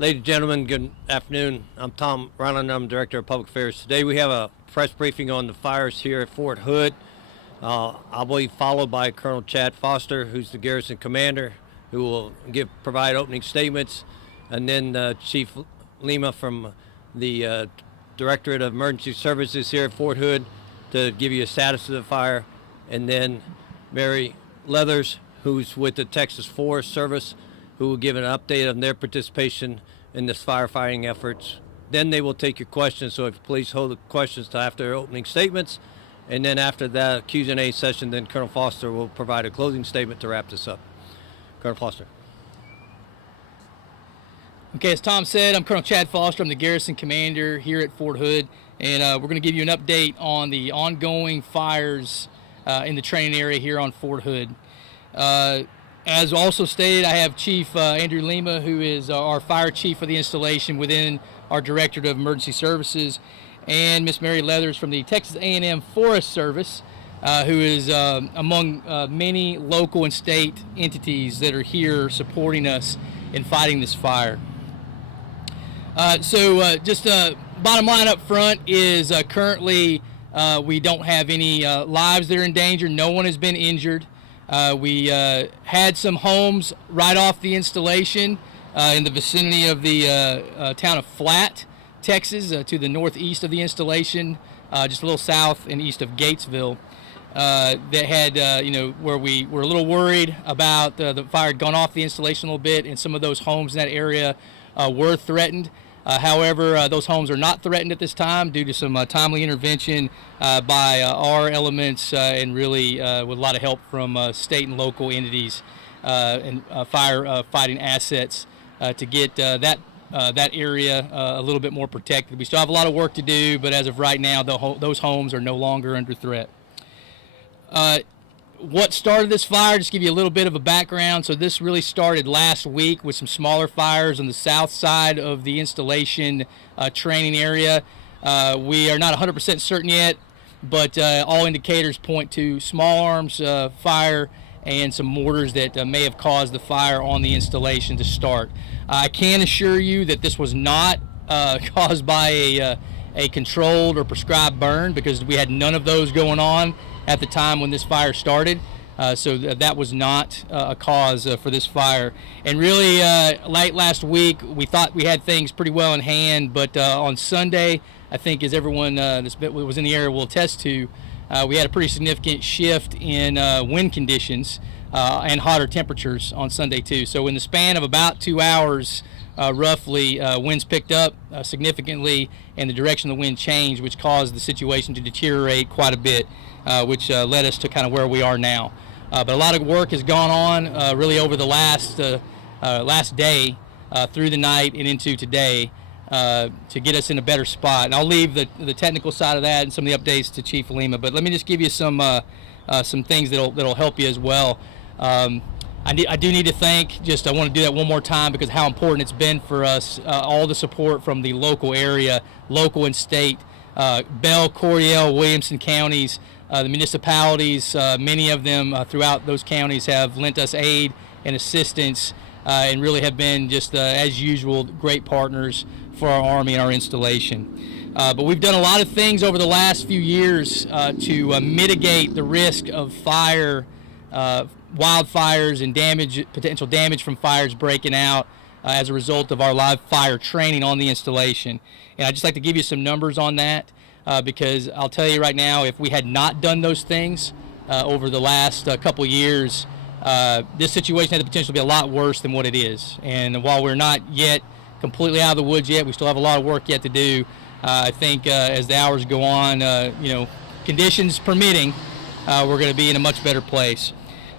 Ladies and gentlemen, good afternoon. I'm Tom Ryland. I'm Director of Public Affairs. Today we have a press briefing on the fires here at Fort Hood. I'll be followed by Col Chad Foster, who's the garrison commander, who will provide opening statements, and then Chief Lima from the Directorate of Emergency Services here at Fort Hood to give you a status of the fire, and then Mary Leathers, who's with the Texas Forest Service, who will give an update on their participation in this firefighting efforts. Then they will take your questions, so if you please hold the questions till after their opening statements. And then after that Q&A session, then Colonel Foster will provide a closing statement to wrap this up. Colonel Foster. Okay, as Tom said, I'm Col Chad Foster. I'm the garrison commander here at Fort Hood, and we're going to give you an update on the ongoing fires in the training area here on Fort Hood. As also stated, I have Chief Andrew Lima, who is our fire chief for the installation within our Directorate of Emergency Services, and Miss Mary Leathers from the Texas A&M Forest Service, who is among many local and state entities that are here supporting us in fighting this fire. Just bottom line up front is currently we don't have any lives that are in danger. No one has been injured. We had some homes right off the installation in the vicinity of the town of Flat, Texas, to the northeast of the installation, just a little south and east of Gatesville, that had, where we were a little worried about the fire had gone off the installation a little bit, and some of those homes in that area were threatened. However, those homes are not threatened at this time due to some timely intervention by our elements and really with a lot of help from state and local entities and fire fighting assets to get that area a little bit more protected. We still have a lot of work to do, but as of right now, those homes are no longer under threat. What started this fire, just give you a little bit of a background. So this really started last week with some smaller fires on the south side of the installation training area. We are not 100% certain yet, but all indicators point to small arms fire and some mortars that may have caused the fire on the installation to start. I can assure you that this was not caused by a controlled or prescribed burn, because we had none of those going on at the time when this fire started. So that was not a cause for this fire. And really, late last week, we thought we had things pretty well in hand, but on Sunday, I think as everyone that was in the area will attest to, we had a pretty significant shift in wind conditions and hotter temperatures on Sunday too. So in the span of about 2 hours, roughly, winds picked up significantly, and the direction of the wind changed, which caused the situation to deteriorate quite a bit, which led us to kind of where we are now. But a lot of work has gone on really over the last day through the night and into today to get us in a better spot. And I'll leave the technical side of that and some of the updates to Chief Lima, but let me just give you some things that'll help you as well. I do need to thank, I want to do that one more time because how important it's been for us, all the support from the local area, local and state, Bell, Coryell, Williamson counties, the municipalities, many of them throughout those counties have lent us aid and assistance and really have been just, as usual, great partners for our Army and our installation. But we've done a lot of things over the last few years to mitigate the risk of fire, wildfires and potential damage from fires breaking out as a result of our live fire training on the installation. And I'd just like to give you some numbers on that because I'll tell you right now, if we had not done those things over the last couple years, this situation had the potential to be a lot worse than what it is. And while we're not yet completely out of the woods yet, we still have a lot of work yet to do. I think as the hours go on, conditions permitting, we're going to be in a much better place.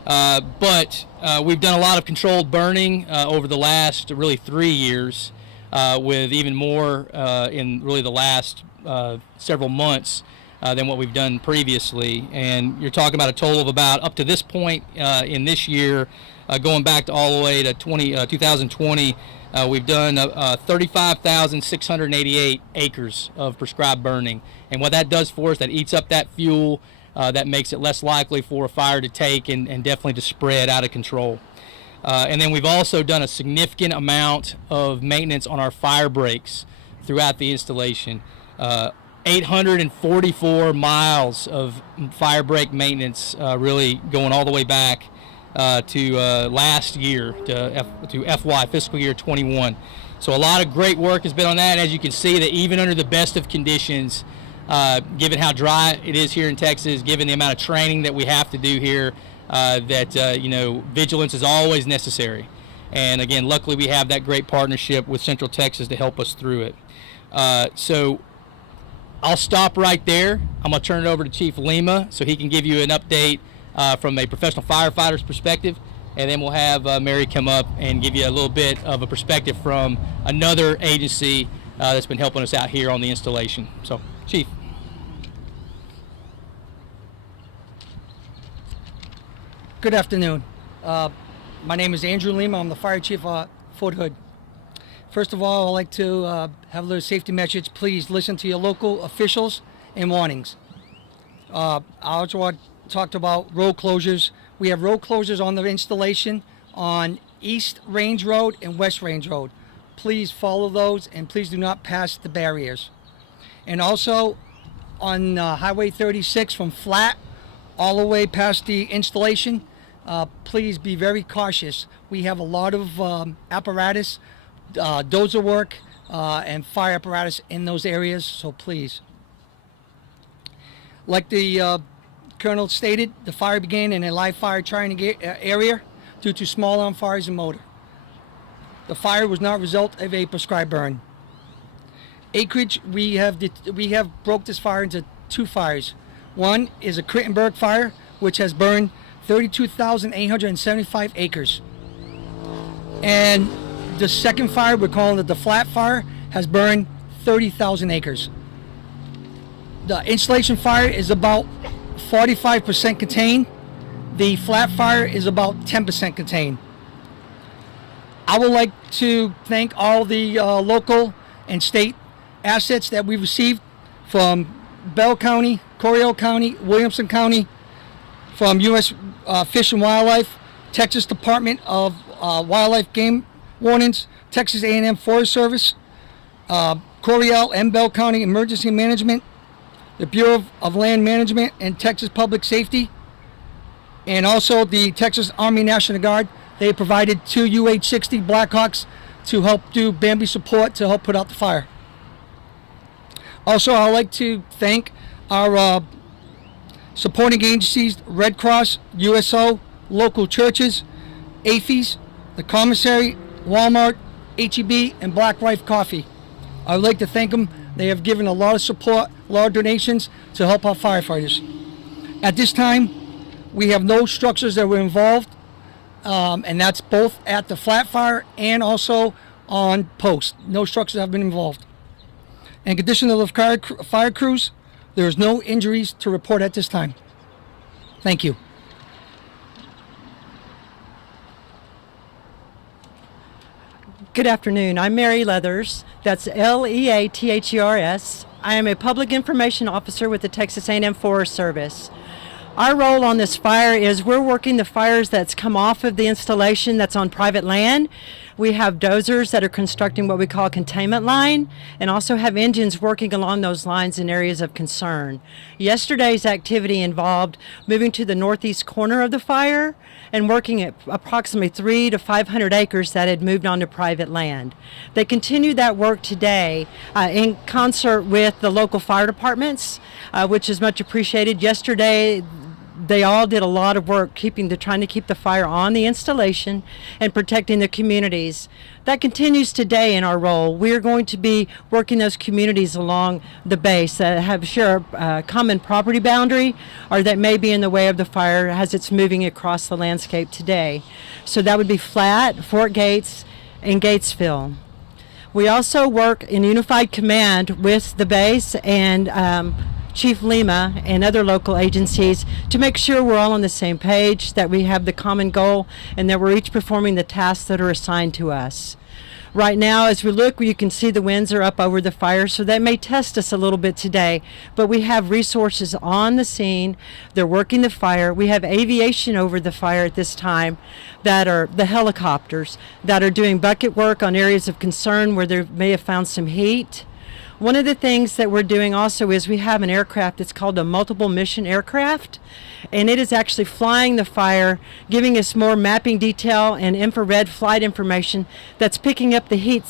But we've done a lot of controlled burning over the last really 3 years, with even more in really the last several months than what we've done previously. And you're talking about a total of about, up to this point in this year, going back to all the way to 2020, we've done 35,688 acres of prescribed burning. And what that does for us, that eats up that fuel, that makes it less likely for a fire to take and definitely to spread out of control. And then we've also done a significant amount of maintenance on our fire breaks throughout the installation. 844 miles of fire break maintenance, really going all the way back to last year, to FY, fiscal year 21. So a lot of great work has been on that. And as you can see, that even under the best of conditions, given how dry it is here in Texas, given the amount of training that we have to do here, vigilance is always necessary. And again, luckily we have that great partnership with Central Texas to help us through it. So I'll stop right there. I'm going to turn it over to Chief Lima so he can give you an update from a professional firefighter's perspective, and then we'll have Mary come up and give you a little bit of a perspective from another agency that's been helping us out here on the installation. So, Chief. Good afternoon. My name is Andrew Lima. I'm the Fire Chief of Fort Hood. First of all, I'd like to have a little safety message. Please listen to your local officials and warnings. I also want to talk about road closures. We have road closures on the installation on East Range Road and West Range Road. Please follow those and please do not pass the barriers. And also on Highway 36 from Flat all the way past the installation, please be very cautious. We have a lot of apparatus, dozer work, and fire apparatus in those areas, so please. Like the Colonel stated, the fire began in a live fire trying area due to small arm fires and motor. The fire was not a result of a prescribed burn. Acreage, we have broke this fire into two fires. One is a Crittenburg fire, which has burned 32,875 acres. And the second fire, we're calling it the Flat Fire, has burned 30,000 acres. The installation fire is about 45% contained. The Flat Fire is about 10% contained. I would like to thank all the local and state assets that we received from Bell County, Coryell County, Williamson County, from U.S. Fish and Wildlife, Texas Department of Wildlife Game Wardens, Texas A&M Forest Service, Coryell and Bell County Emergency Management, the Bureau of Land Management and Texas Public Safety, and also the Texas Army National Guard. They provided 2 UH-60 Blackhawks to help do Bambi support to help put out the fire. Also, I'd like to thank our supporting agencies, Red Cross, USO, local churches, AFES, the commissary, Walmart, HEB, and Black Rife Coffee. I would like to thank them. They have given a lot of support, a lot of donations to help our firefighters. At this time, we have no structures that were involved, and that's both at the Flat Fire and also on post. No structures have been involved. In condition of the fire crews, there is no injuries to report at this time. Thank you. Good afternoon. I'm Mary Leathers. That's Leathers. I am a public information officer with the Texas A&M Forest Service. Our role on this fire is we're working the fires that's come off of the installation that's on private land. We have dozers that are constructing what we call a containment line, and also have engines working along those lines in areas of concern. Yesterday's activity involved moving to the northeast corner of the fire and working at approximately 300 to 500 acres that had moved onto private land. They continue that work today in concert with the local fire departments, which is much appreciated. Yesterday, they all did a lot of work trying to keep the fire on the installation and protecting the communities. That continues today in our role. We're going to be working those communities along the base that share a common property boundary or that may be in the way of the fire as it's moving across the landscape today. So that would be Flat, Fort Gates, and Gatesville. We also work in unified command with the base and Chief Lima and other local agencies to make sure we're all on the same page, that we have the common goal, and that we're each performing the tasks that are assigned to us. Right now, as we look, you can see the winds are up over the fire, so that may test us a little bit today. But we have resources on the scene. They're working the fire. We have aviation over the fire at this time, that are the helicopters that are doing bucket work on areas of concern where they may have found some heat. One of the things that we're doing also is we have an aircraft that's called a multiple mission aircraft, and it is actually flying the fire, giving us more mapping detail and infrared flight information that's picking up the heat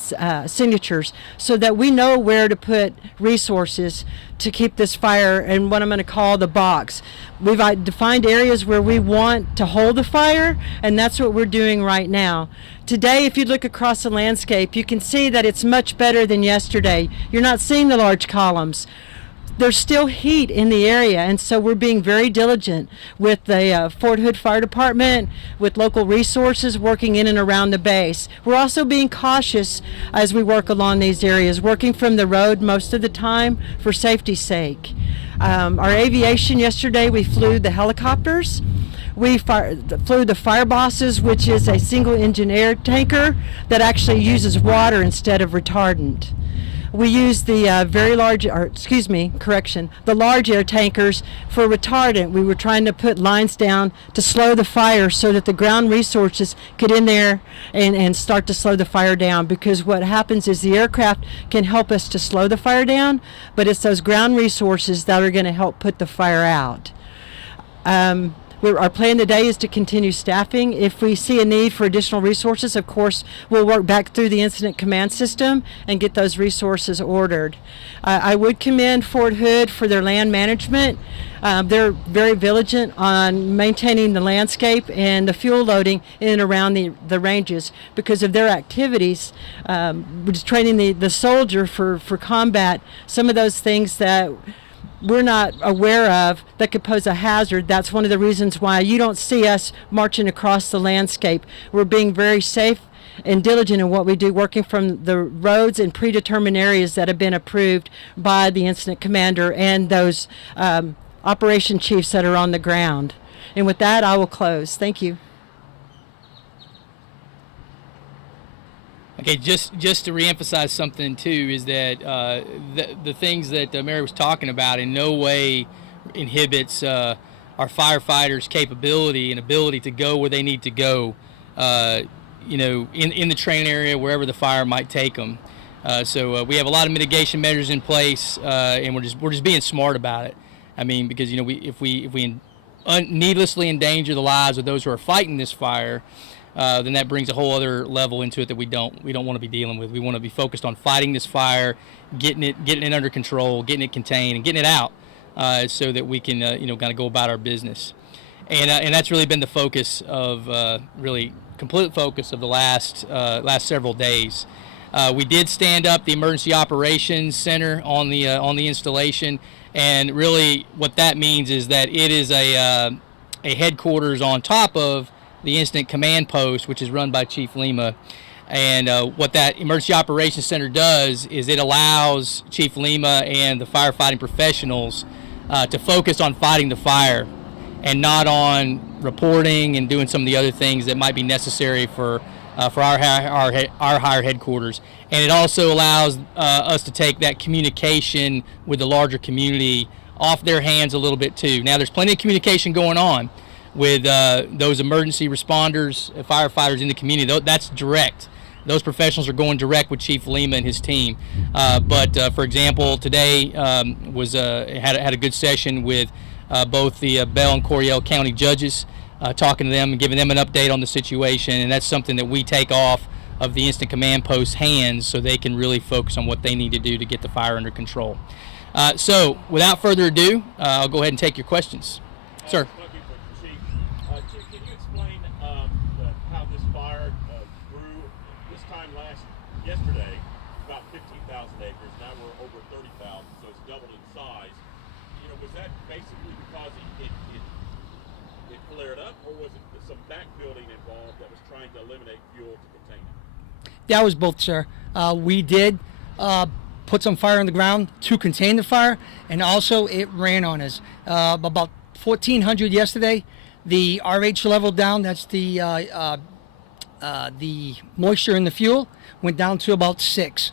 signatures so that we know where to put resources to keep this fire in what I'm going to call the box. We've defined areas where we want to hold the fire, and that's what we're doing right now. Today, if you look across the landscape, you can see that it's much better than yesterday. You're not seeing the large columns. There's still heat in the area, and so we're being very diligent with the Fort Hood Fire Department, with local resources working in and around the base. We're also being cautious as we work along these areas, working from the road most of the time for safety's sake. Our aviation yesterday, we flew the helicopters. We flew the fire bosses, which is a single engine air tanker that actually uses water instead of retardant. We use the the large air tankers for retardant. We were trying to put lines down to slow the fire so that the ground resources get in there and start to slow the fire down, because what happens is the aircraft can help us to slow the fire down, but it's those ground resources that are going to help put the fire out. Our plan today is to continue staffing. If we see a need for additional resources, of course, we'll work back through the incident command system and get those resources ordered. I would commend Fort Hood for their land management. They're very vigilant on maintaining the landscape and the fuel loading in and around the ranges because of their activities, just training the soldier for combat. Some of those things that we're not aware of that could pose a hazard. That's one of the reasons why you don't see us marching across the landscape. We're being very safe and diligent in what we do, working from the roads and predetermined areas that have been approved by the incident commander and those operation chiefs that are on the ground. And with that, I will close. Thank you. Okay, just to reemphasize something too is that the things that Mary was talking about in no way inhibits our firefighters' capability and ability to go where they need to go, in the training area, wherever the fire might take them. So we have a lot of mitigation measures in place, and we're just being smart about it. I mean, because if we needlessly endanger the lives of those who are fighting this fire, then that brings a whole other level into it that we don't want to be dealing with. We want to be focused on fighting this fire, getting it under control, getting it contained, and getting it out, so that we can kind of go about our business. And that's really been the focus of really complete focus of the last several days. We did stand up the Emergency Operations Center on the installation, and really what that means is that it is a headquarters on top of the Incident Command Post, which is run by Chief Lima. And what that Emergency Operations Center does is it allows Chief Lima and the firefighting professionals to focus on fighting the fire and not on reporting and doing some of the other things that might be necessary for our higher headquarters. And it also allows us to take that communication with the larger community off their hands a little bit too. Now, there's plenty of communication going on with those emergency responders, firefighters in the community. That's direct. Those professionals are going direct with Chief Lima and his team. But for example, today had a good session with both the Bell and Coryell County judges, talking to them and giving them an update on the situation. And that's something that we take off of the Instant Command Post's hands so they can really focus on what they need to do to get the fire under control. So without further ado, I'll go ahead and take your questions. Sir. Chief, can you explain how this fire grew? This time yesterday, about 15,000 acres. Now we're over 30,000, so it's doubled in size. Was that basically because it flared up, or was it some backbuilding involved that was trying to eliminate fuel to contain it? That was both, sir. We did put some fire on the ground to contain the fire, and also it ran on us. About 1,400 yesterday. The RH level down, that's the moisture in the fuel. went down to about 6.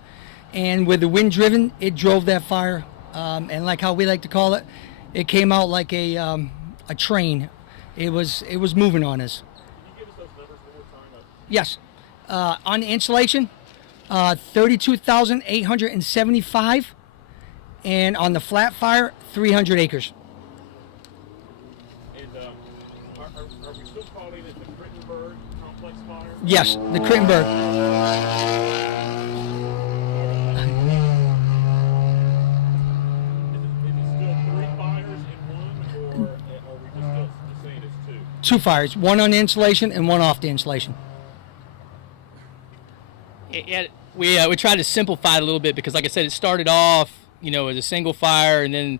And with the wind driven, it drove that fire. And like how we like to call it, it came out like a train. It was moving on us. Can you give us those numbers one more time? Yes. On the insulation, 32,875. And on the flat fire, 300 acres. And are we still calling it the Crittenburg Complex fire? Yes, the Crittenburg. Is it still 3 fires in one, or are we just still saying it's 2? 2 fires, one on the insulation and one off the insulation. We tried to simplify it a little bit because, like I said, it started off, as a single fire, and then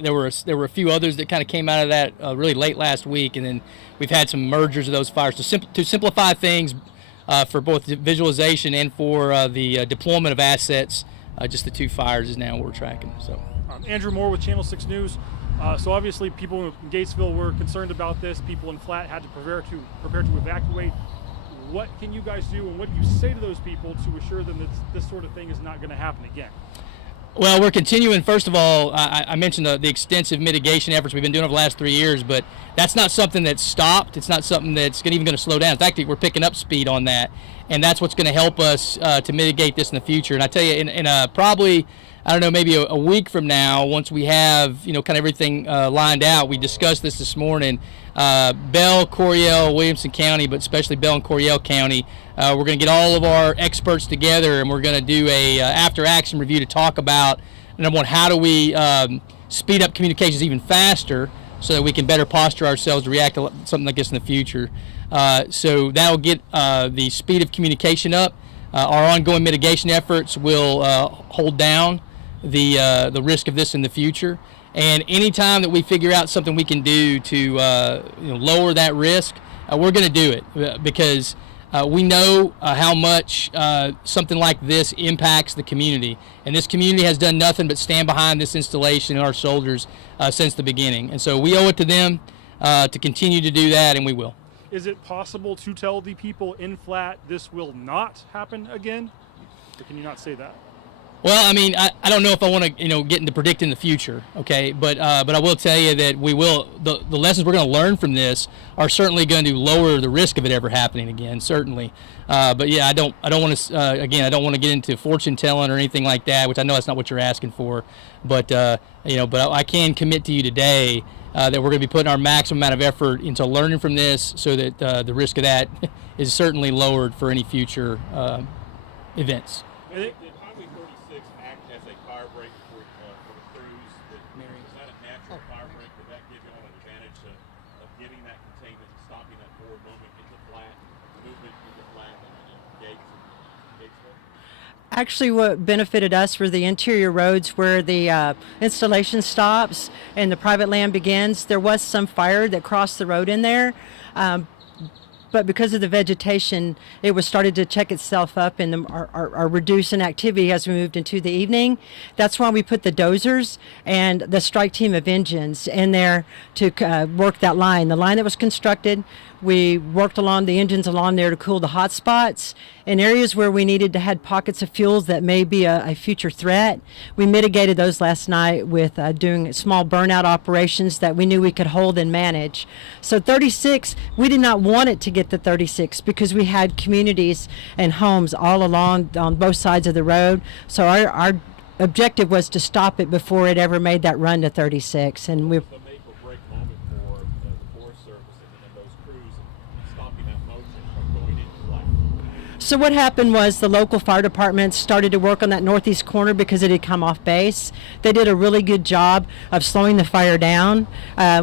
there were a few others that kind of came out of that really late last week, and then we've had some mergers of those fires to simplify things for both the visualization and for the deployment of assets. Just the 2 fires is now what we're tracking. So, Andrew Moore with Channel 6 News. So obviously, people in Gatesville were concerned about this. People in Flat had to prepare to evacuate. What can you guys do, and what do you say to those people to assure them that this sort of thing is not going to happen again? Well, we're continuing. First of all, I mentioned the extensive mitigation efforts we've been doing over the last 3 years, but that's not something that's stopped. It's not something that's even going to slow down. In fact, we're picking up speed on that, and that's what's going to help us to mitigate this in the future. And I tell you, in probably, I don't know, maybe a week from now, once we have kind of everything lined out, we discussed this morning. Bell, Coryell, Williamson County, but especially Bell and Coryell County, we're going to get all of our experts together, and we're going to do a after-action review to talk about, number one, how do we speed up communications even faster so that we can better posture ourselves to react to something like this in the future. So that'll get the speed of communication up. Our ongoing mitigation efforts will hold down the risk of this in the future. And anytime that we figure out something we can do to lower that risk, we're going to do it because we know how much something like this impacts the community. And this community has done nothing but stand behind this installation and our soldiers since the beginning. And so we owe it to them to continue to do that, and we will. Is it possible to tell the people in Flat this will not happen again? Or can you not say that? Well, I mean, I don't know if I want to, get into predicting the future, okay? But I will tell you that we will. The lessons we're going to learn from this are certainly going to lower the risk of it ever happening again, certainly. But yeah, I don't want to. Again, I don't want to get into fortune telling or anything like that, which I know that's not what you're asking for. But but I can commit to you today that we're going to be putting our maximum amount of effort into learning from this, so that the risk of that is certainly lowered for any future events. Did Highway 36 act as a fire break for the crews? Is that a natural fire break? Did that give you all an advantage of getting that containment and stopping that forward movement into Flat and Gatesville? Actually, what benefited us were the interior roads where the installation stops and the private land begins. There was some fire that crossed the road in there. But because of the vegetation, it was started to check itself up and our reduce in activity as we moved into the evening. That's why we put the dozers and the strike team of engines in there to work that line. The line that was constructed, we worked along the engines along there to cool the hot spots. In areas where we needed to had pockets of fuels that may be a future threat, we mitigated those last night with doing small burnout operations that we knew we could hold and manage. So 36, we did not want it to get to 36 because we had communities and homes all along on both sides of the road. So our objective was to stop it before it ever made that run to 36. And we. The make or break moment for the Forest Service and those crews stopping that motion from going into Flat. So what happened was the local fire department started to work on that northeast corner because it had come off base. They did a really good job of slowing the fire down.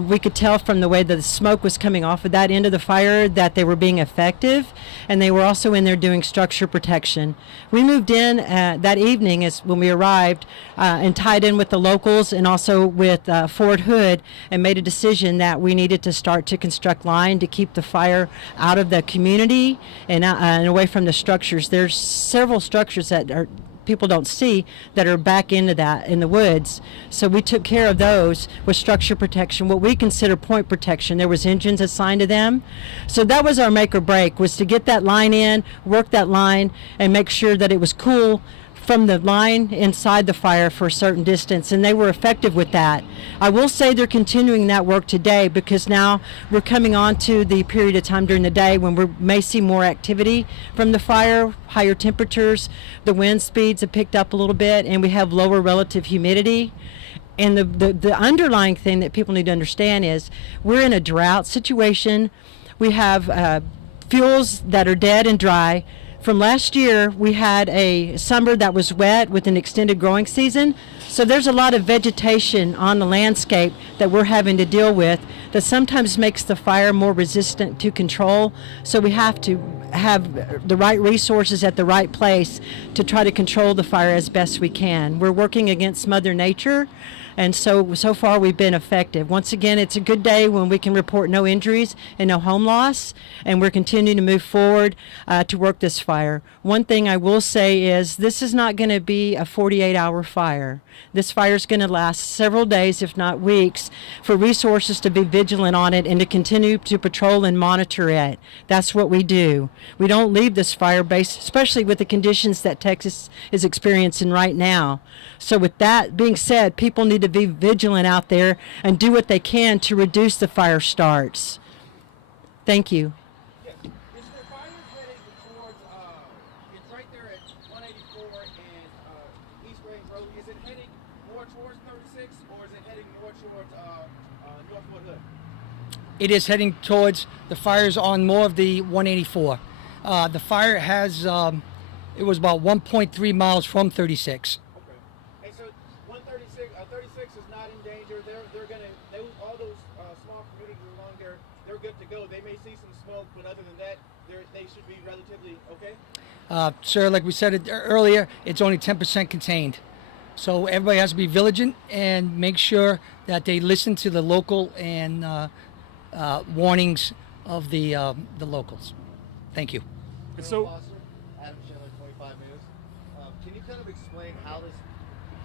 We could tell from the way that the smoke was coming off of that end of the fire that they were being effective, and they were also in there doing structure protection. We moved in that evening as when we arrived and tied in with the locals and also with Fort Hood and made a decision that we needed to start to construct line to keep the fire out of the community and away from the structures. There's several structures that are people don't see that are back into that in the woods. So we took care of those with structure protection, what we consider point protection. There was engines assigned to them. So that was our make or break, was to get that line in, work that line, and make sure that it was cool from the line inside the fire for a certain distance, and they were effective with that. I will say they're continuing that work today, because now we're coming on to the period of time during the day when we may see more activity from the fire, higher temperatures, the wind speeds have picked up a little bit, and we have lower relative humidity. And the underlying thing that people need to understand is we're in a drought situation. We have fuels that are dead and dry. From last year, we had a summer that was wet with an extended growing season. So there's a lot of vegetation on the landscape that we're having to deal with that sometimes makes the fire more resistant to control. So we have to have the right resources at the right place to try to control the fire as best we can. We're working against Mother Nature, and so far we've been effective. Once again, it's a good day when we can report no injuries and no home loss, and we're continuing to move forward to work this fire. One thing I will say is this is not going to be a 48-hour fire. This fire is going to last several days, if not weeks, for resources to be vigilant on it and to continue to patrol and monitor it. That's what we do. We don't leave this fire base, especially with the conditions that Texas is experiencing right now. So with that being said, people need to be vigilant out there and do what they can to reduce the fire starts. Thank you. Is the fire heading towards, it's right there at 184 and East Range Road. Is it heading more towards 36, or is it heading more towards Northwood Hood? It is heading towards, the fire's on more of the 184. The fire has, it was about 1.3 miles from 36. Okay. And so 36 is not in danger. They're gonna, all those small communities along there, they're good to go. They may see some smoke, but other than that, they should be relatively okay. Sir, like we said earlier, it's only 10% contained. So everybody has to be vigilant and make sure that they listen to the local and warnings of the locals. Thank you. And so, Foster, Adam Schindler, 25 News. Can you kind of explain how this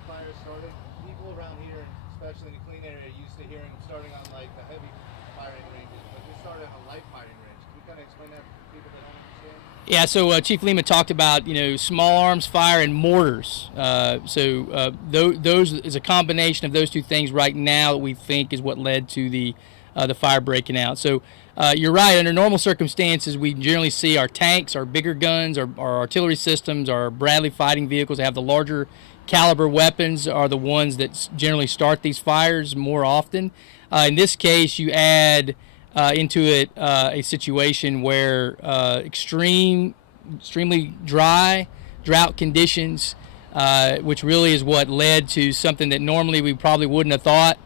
fire started? People around here, especially in the clean area, used to hearing them starting on like the heavy firing ranges, but this started on a light firing range. Can you kind of explain that for people that don't understand? Yeah, so Chief Lima talked about, small arms fire and mortars. Those is a combination of those two things right now that we think is what led to the fire breaking out. So you're right. Under normal circumstances, we generally see our tanks, our bigger guns, our artillery systems, our Bradley fighting vehicles that have the larger caliber weapons are the ones that generally start these fires more often. In this case, you add into it a situation where extremely drought conditions, which really is what led to something that normally we probably wouldn't have thought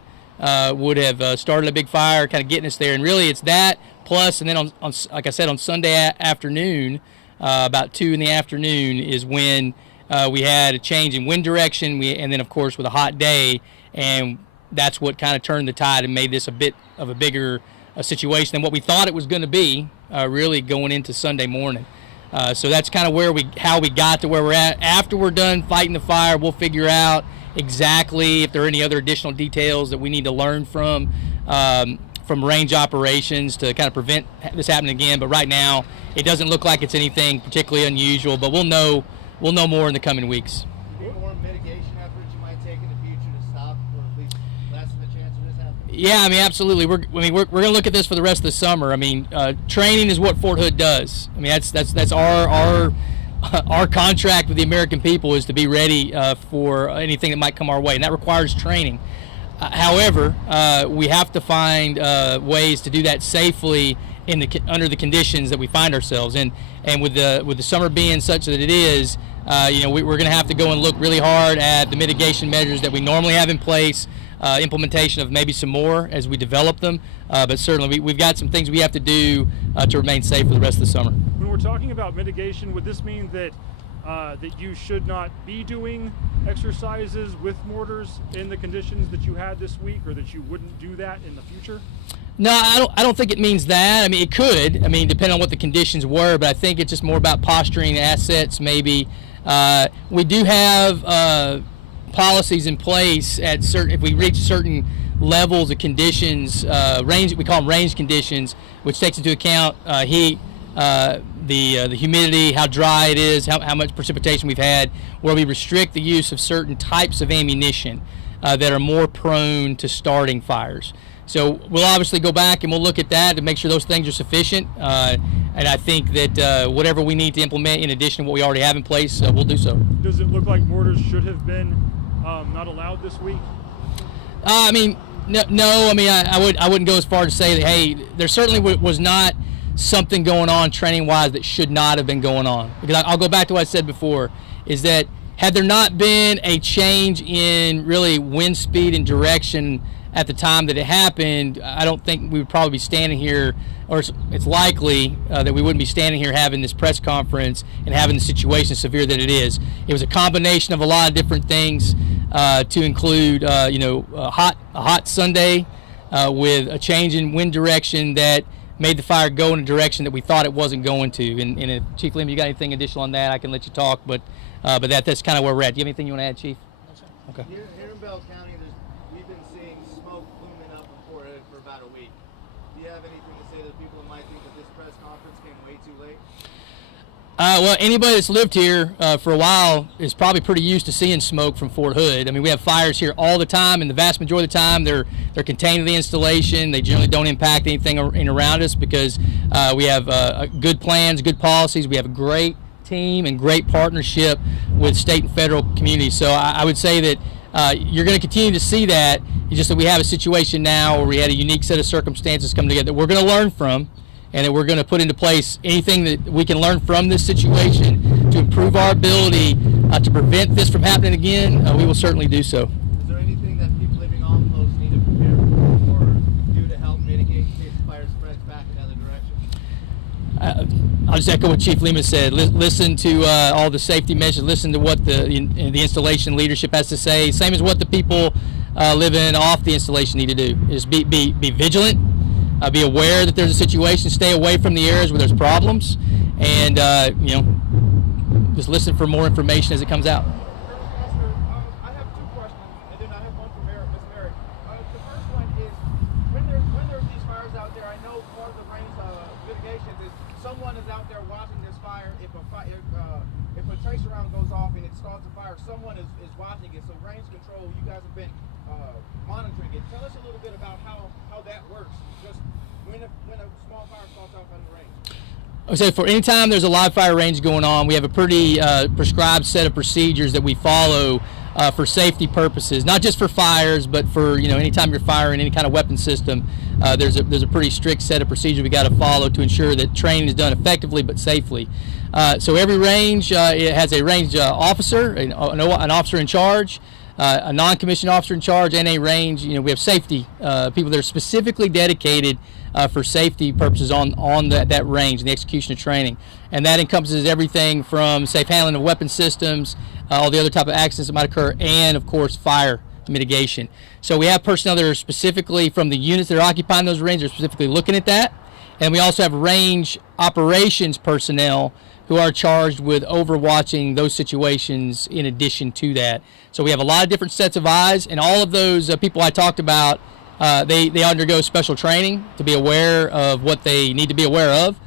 would have started a big fire, kind of getting us there. And really it's that plus, and then on like I said, on Sunday afternoon, about 2 in the afternoon is when we had a change in wind direction, and then of course with a hot day, and that's what kind of turned the tide and made this a bit of a bigger situation than what we thought it was going to be, really going into Sunday morning. So that's kind of how we got to where we're at. After we're done fighting the fire, we'll figure out exactly if there are any other additional details that we need to learn from range operations to kind of prevent this happening again. But right now, it doesn't look like it's anything particularly unusual. But we'll know more in the coming weeks. Any more mitigation efforts you might take in the future to stop or at least lessen the chance of this happening? Yeah, I mean, absolutely. We're going to look at this for the rest of the summer. I mean, training is what Fort Hood does. I mean, that's our contract with the American people is to be ready for anything that might come our way, and that requires training. However, we have to find ways to do that safely under the conditions that we find ourselves in. And with the summer being such that it is, we're going to have to go and look really hard at the mitigation measures that we normally have in place, implementation of maybe some more as we develop them. But certainly we've got some things we have to do to remain safe for the rest of the summer. when we're talking about mitigation, would this mean that that you should not be doing exercises with mortars in the conditions that you had this week, or that you wouldn't do that in the future? No, I don't think it means that. I mean, it could. I mean, depending on what the conditions were, but I think it's just more about posturing assets maybe. We do have policies in place at certain, if we reach certain levels of conditions, range, we call them range conditions, which takes into account heat, the humidity, how dry it is, how much precipitation we've had, where we restrict the use of certain types of ammunition that are more prone to starting fires. So we'll obviously go back and we'll look at that to make sure those things are sufficient. And I think that whatever we need to implement in addition to what we already have in place, we'll do so. Does it look like mortars should have been not allowed this week? I mean, no. I mean, I wouldn't go as far to say that, hey, there certainly was not something going on training-wise that should not have been going on. Because I'll go back to what I said before, is that had there not been a change in really wind speed and direction at the time that it happened, I don't think we would probably be standing here, or it's likely that we wouldn't be standing here having this press conference and having the situation severe that it is. It was a combination of a lot of different things, to include, a hot Sunday with a change in wind direction that made the fire go in a direction that we thought it wasn't going to. And if Chief Lima, you got anything additional on that, I can let you talk. But that's kind of where we're at. Do you have anything you want to add, Chief? No, sir. Okay. Here in Bell County, we've been seeing smoke looming up in Fort Hood for about a week. Do you have anything to say to people who might think that this press conference came way too late? Well, anybody that's lived here for a while is probably pretty used to seeing smoke from Fort Hood. I mean, we have fires here all the time, and the vast majority of the time they're contained to the installation. They generally don't impact anything around us because we have good plans, good policies. We have a great team and great partnership with state and federal communities. So I would say that you're going to continue to see that. It's just that we have a situation now where we had a unique set of circumstances come together that we're going to learn from, and that we're going to put into place anything that we can learn from this situation to improve our ability to prevent this from happening again. We will certainly do so. Is there anything that people living on post need to prepare for or do to help mitigate in case the fire spreads back another direction? I'll just echo what Chief Lima said. Listen to all the safety measures. Listen to what the installation leadership has to say. Same as what the people living off the installation need to do. Is be vigilant. Be aware that there's a situation. Stay away from the areas where there's problems, and just listen for more information as it comes out. I have two questions, and then I have one for Ms. Mary. The first one is when there's these fires out there, I know part of the range mitigation is someone is out there watching this fire. If a tracer round goes off and it starts a fire, someone is watching it. So range control, you guys have been monitoring it. Tell us a little bit about how that works. Just when a small fire starts off on the range. I would say for any time there's a live fire range going on, we have a pretty prescribed set of procedures that we follow for safety purposes, not just for fires, but for anytime you're firing any kind of weapon system. There's a pretty strict set of procedures we got to follow to ensure that training is done effectively but safely. So every range it has a range officer, an officer in charge, a non-commissioned officer in charge, and a range. We have safety people that are specifically dedicated for safety purposes on that range and the execution of training, and that encompasses everything from safe handling of weapon systems, all the other type of accidents that might occur, and of course fire mitigation. So we have personnel that are specifically from the units that are occupying those ranges, are specifically looking at that, and we also have range operations personnel who are charged with overwatching those situations in addition to that. So we have a lot of different sets of eyes, and all of those people I talked about, they undergo special training to be aware of what they need to be aware of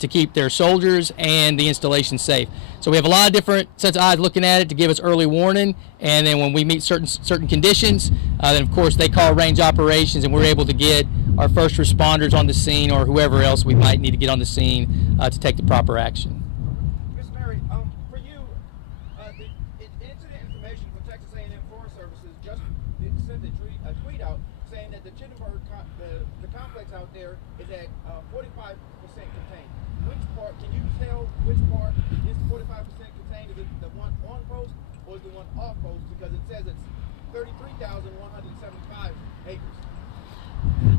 to keep their soldiers and the installation safe. So we have a lot of different sets of eyes looking at it to give us early warning, and then when we meet certain conditions, then of course they call range operations, and we're able to get our first responders on the scene or whoever else we might need to get on the scene to take the proper action. Ms. Mary, for you, the incident information from Texas A&M Forest Service just sent a tweet out saying that the Crittenburg the complex out there is at 45% contained. Which part, can you tell which part is 45% contained? Is it the one on post or is the one off post? Because it says it's 33,175 acres.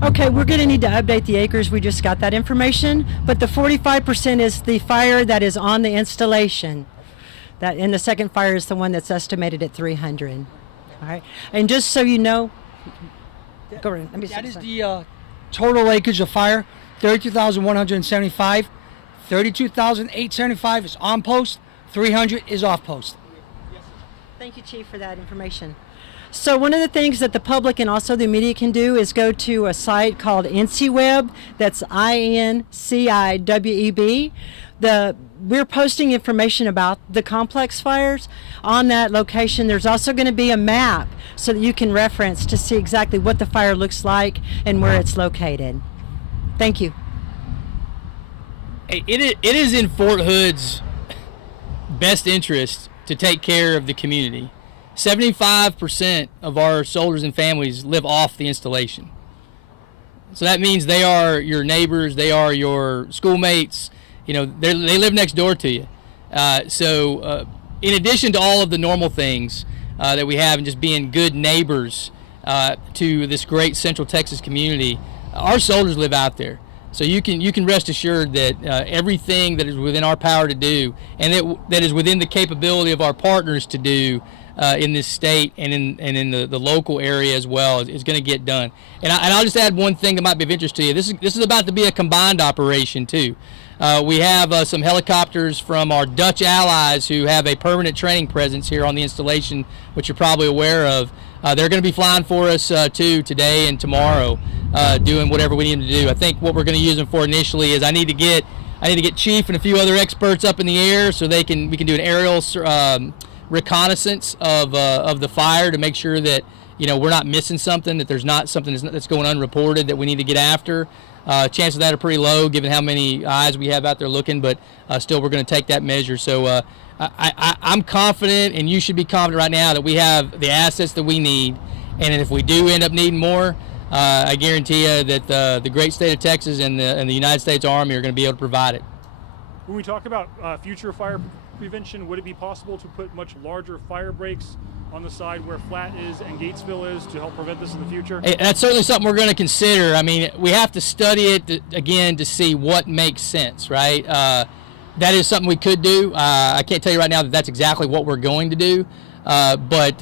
Okay, we're going to need to update the acres. We just got that information, but the 45% is the fire that is on the installation. And the second fire is the one that's estimated at 300. All right. And just so you know, go ahead. Let me That see. is the total acreage of fire, 32,175. 32,875 is on post, 300 is off post. Thank you, Chief, for that information. So one of the things that the public and also the media can do is go to a site called INCIWeb. That's INCIWEB. We're posting information about the complex fires on that location. There's also going to be a map so that you can reference to see exactly what the fire looks like and where it's located. Thank you. It is in Fort Hood's best interest to take care of the community. 75% of our soldiers and families live off the installation. So that means they are your neighbors, they are your schoolmates, they live next door to you. So in addition to all of the normal things that we have and just being good neighbors to this great Central Texas community, our soldiers live out there. So you can rest assured that everything that is within our power to do, and that is within the capability of our partners to do in this state and in the local area as well, is going to get done. And I'll just add one thing that might be of interest to you. This is about to be a combined operation too. We have some helicopters from our Dutch allies who have a permanent training presence here on the installation, which you're probably aware of. They're going to be flying for us too today and tomorrow, doing whatever we need them to do. I think what we're going to use them for initially is I need to get Chief and a few other experts up in the air so we can do an aerial reconnaissance of the fire to make sure that we're not missing something, that there's not something that's going unreported that we need to get after. Chances of that are pretty low given how many eyes we have out there looking, but still we're going to take that measure. So I'm confident, and you should be confident right now, that we have the assets that we need, and if we do end up needing more, I guarantee you that the great state of Texas and the United States Army are going to be able to provide it. When we talk about future fire prevention, would it be possible to put much larger fire breaks on the side where Flat is and Gatesville is to help prevent this in the future? Hey, that's certainly something we're going to consider. I mean, we have to study it again to see what makes sense, right? That is something we could do. I can't tell you right now that that's exactly what we're going to do, but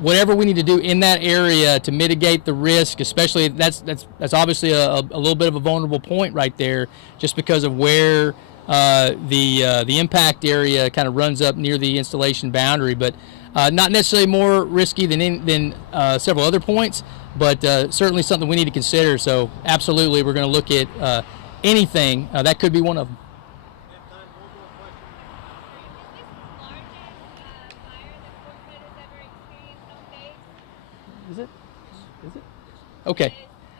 whatever we need to do in that area to mitigate the risk, especially that's obviously a little bit of a vulnerable point right there, just because of where the impact area kind of runs up near the installation boundary, but not necessarily more risky than several other points, but certainly something we need to consider. So absolutely, we're going to look at anything that could be one of them. Is it? Okay.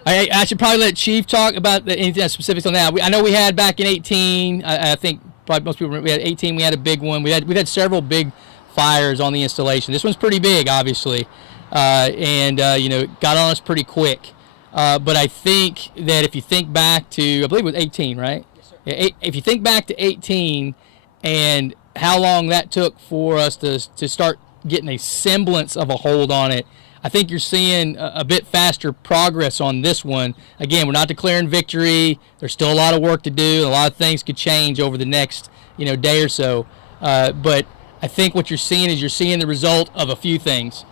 I should probably let Chief talk about anything specifics on that. I know we had back in 18. I think probably most people remember, we had 18. We had a big one. We've had several big fires on the installation. This one's pretty big, obviously, and it got on us pretty quick. But I think that if you think back to, I believe it was 18, right? Yes, sir. If you think back to 18 and how long that took for us to start getting a semblance of a hold on it, I think you're seeing a bit faster progress on this one. Again, we're not declaring victory. There's still a lot of work to do, and a lot of things could change over the next day or so. But I think what you're seeing is the result of a few things.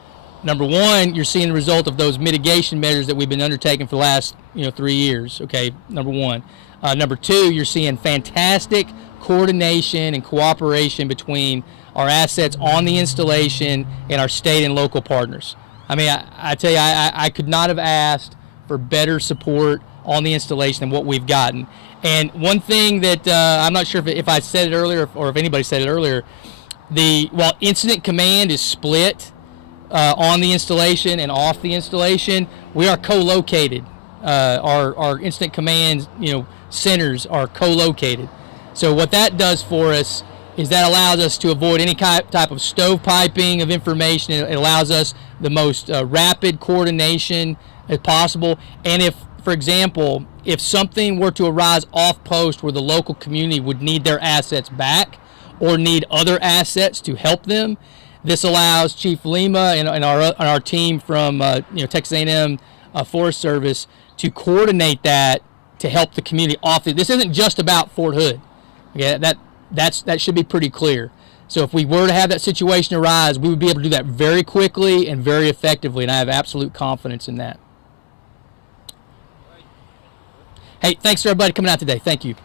Number one, you're seeing the result of those mitigation measures that we've been undertaking for the last 3 years. Okay, number one. Number two, you're seeing fantastic coordination and cooperation between our assets on the installation and our state and local partners. I mean, I tell you, I could not have asked for better support on the installation than what we've gotten. And one thing that I'm not sure if I said it earlier or if anybody said it earlier, while incident command is split on the installation and off the installation, we are co-located. Our incident command centers are co-located. So what that does for us is that allows us to avoid any type of stovepiping of information. It allows us the most rapid coordination as possible. And if, for example, if something were to arise off post where the local community would need their assets back or need other assets to help them, this allows Chief Lima and our team from Texas A&M Forest Service to coordinate that to help the community off. This isn't just about Fort Hood. Okay, that should be pretty clear. So if we were to have that situation arise, we would be able to do that very quickly and very effectively, and I have absolute confidence in that. Hey, thanks to everybody coming out today. Thank you.